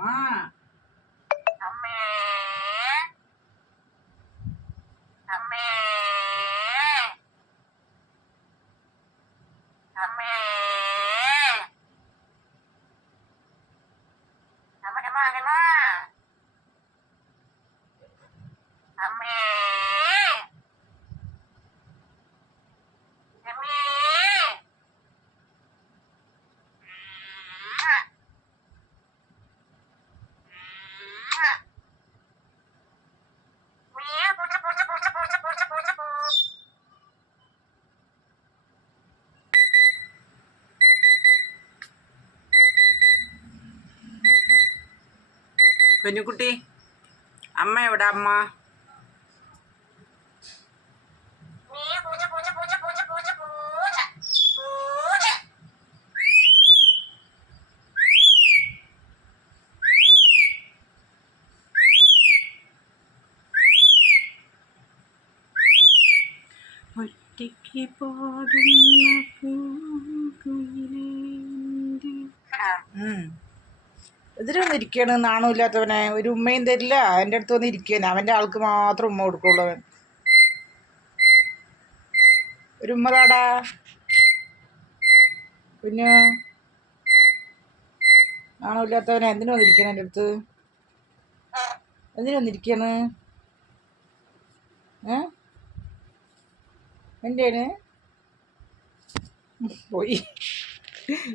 അമ്മ അമ്മേ അമ്മേ അമ്മേ അമ്മ അമ്മ അമ്മ അമ്മേ അമ്മേ Meow, പൂച്ച പൂച്ച പൂച്ച പൂച്ച പൂച്ച പൂച്ച പൂ കുഞ്ഞുകുട്ടി അമ്മ എവിടെ അമ്മ? ഒറ്റയ്ക്ക് പാടുന്ന പൂങ്കുയിലേ ഇതിലൊന്നും നാണവും നാണമില്ലാത്തവനെ. ഒരു ഉമ്മയും തരില്ല എന്റെ അടുത്ത് വന്ന് ഇരിക്കുകയാണ്. അവന്റെ ആൾക്ക് മാത്രം ഉമ്മ കൊടുക്കുള്ളവൻ ഒരു ഉമ്മ താടാ. കുഞ്ഞു. നാണമില്ലാത്തവനെ എന്തിനു വന്നിരിക്കണം എന്റെ അടുത്ത്? എന്തിനു വന്നിരിക്കാണ്? ഏ? എന്റെയാണ്? പോയി.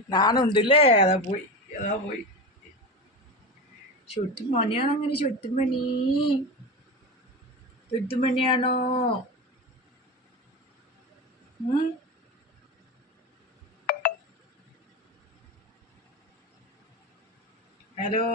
നാണുണ്ടല്ലേ അതാ പോയി അതാ പോയി. ചുറ്റുമണിയാണോ അങ്ങനെ? ചുറ്റുമണിയാണോ മണിയാണോ ഹലോ.